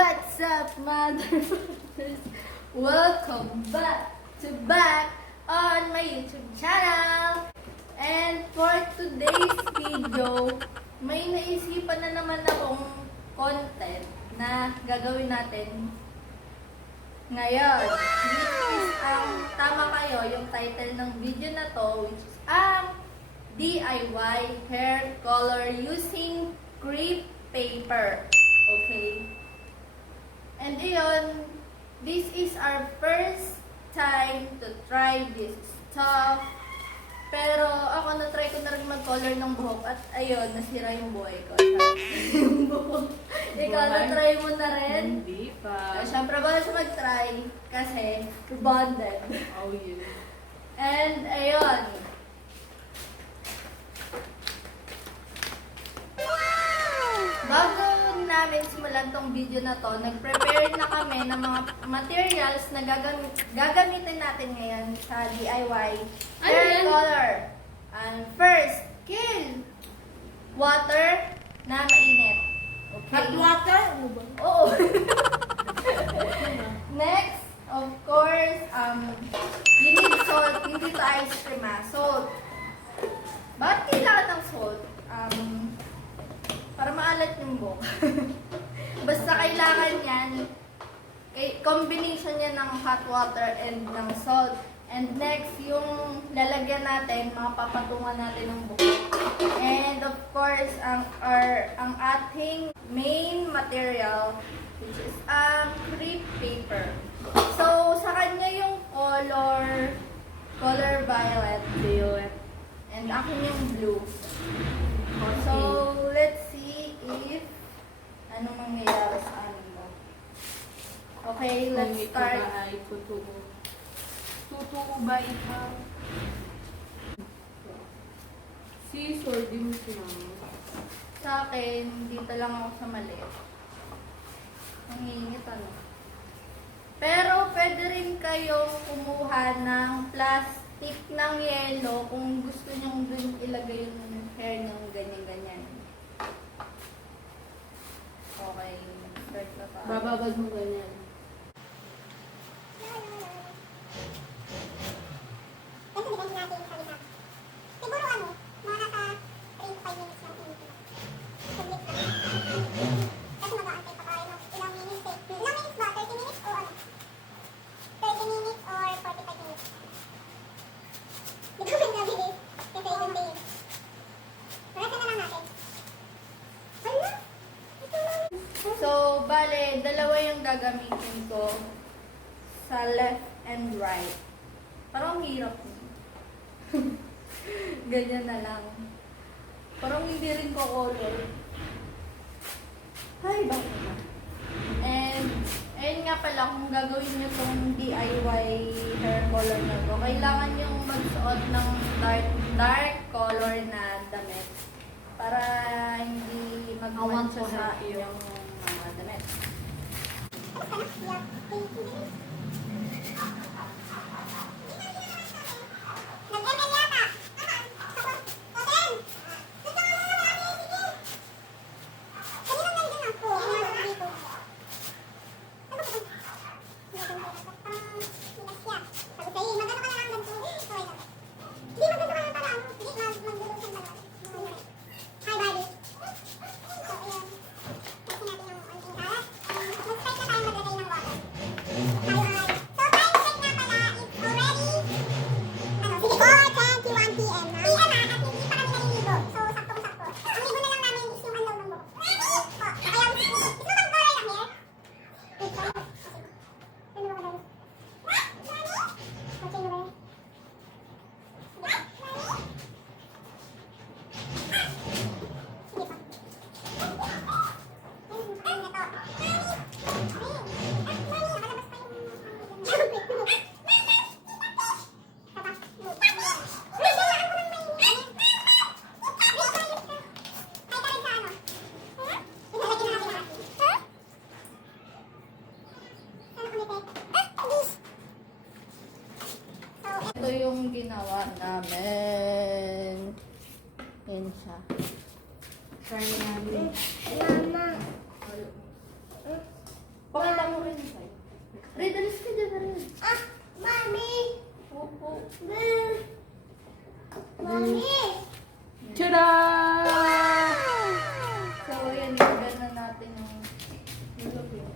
What's up, motherfuckers? Welcome back on my YouTube channel. And for today's video, may naisipan na naman akong content na gagawin natin ngayon. Which is tama kayo, yung title ng video na to, which is DIY hair color using crepe paper. Okay? And iyon, this is our first time to try this stuff. Pero ako na-try ko na rin mag-color ng buhok at ayun, nasira yung buhay ko. Yung buhok. Ikaw, na-try mo na rin? Hindi pa. Siyempre ba siya mag-try? Kasi bonded. Oh, yeah. And ayun. Bago namin simulan tong video na to, nag-prepare na kami ng mga materials na gagamitin natin ngayon sa DIY hair color. And first, water na mainit. Okay. Hot water? Oo. Next, of course, you need salt. Hindi to ice cream, salt. Bakit kailangan ng salt? Para maalat yung buhok. Basta kailangan yan, combination yan ng hot water and ng salt. And next, yung lalagyan natin, mga papatungan natin ng buhok. And of course, ang ating main material, which is crepe paper. So, sa kanya yung color violet. And akin yung blue. So, let's see if anong mangyayari sa amin mo. Okay, let's start. Tutuko ba ikaw? Scissor din siya. Sa akin, dito lang ako sa mali. Ang init, ano. Pero, pwede rin kayong kumuha ng plastic ng yelo kung gusto nyong dun ilagay yung hair nyong ganyan-ganyan. Okay, start na tayo. Bababad mo ganyan. So, bale, dalawa yung gagamitin ko sa left and right. Parang hirap. Ganyan na lang. Parang hindi rin ko color. Ay, bakit na? And, ayun nga pala, kung gagawin nyo itong DIY hair color na to, kailangan yung magsuot ng dark color na damit para hindi mag-matcha sa iyong mga damit. Ito yung ginawa namin. Yan siya. Try namin. Mama. Red, alis ka dyan, Red. Mami! Opo. Mami! Tada! So, ayan, nilagyan na natin yung nilagyan.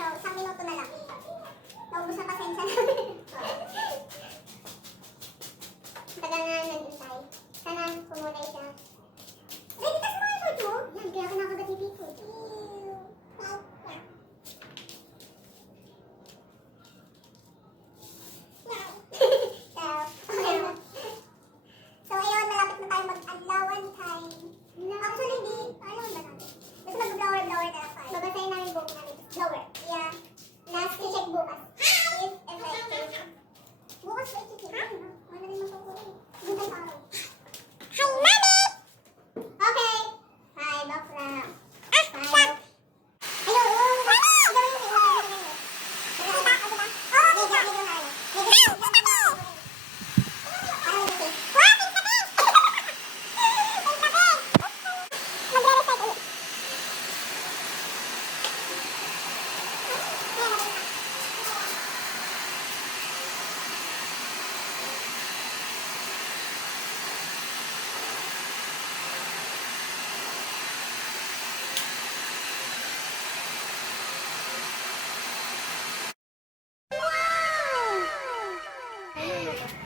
So, isang minuto na lang. Naubos na pasensya namin. Tagal na nandun tayo. Sana kumunay siya. Ready ka sa mga effort mo? Yan, kaya ako nakagat ni Pico. So, ayun, malapit na tayo mag-adlawan time. Actually, di, alam ba natin? Basta mag-blower na lang tayo. Babasahin namin book namin. Blower. Yeah. Last check bukas. If effective. Bukas ba i-check? Wala rin magkukulay. Gandang araw. Hi, Mami! Okay. Hi, Bakla. Hi. Hello!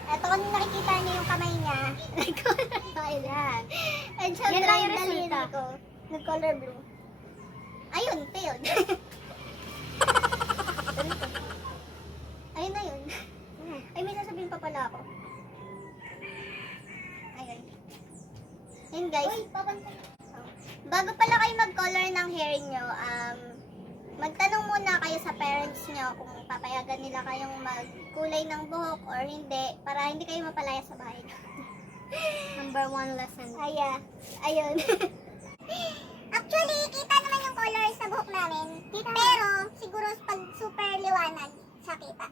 Ito kung nakikita niyo yung kamay niya, nag-color violet. And syempre, Yan lang yung daliri resulta. ko, nag-color blue. Ayun, failed. Ayun na yun. Ay, may sasabihin pa pala ako. Ayun. Ayun guys. Bago pala kayo mag-color ng hair nyo, magtanong muna kayo sa parents nyo kung papayagan nila kayong magkulay ng buhok or hindi, para hindi kayo mapalaya sa bahay. Number 1 lesson. Ayun. Actually, kita naman yung colors sa buhok namin. Pero, siguro pag super liwanag, siya kita.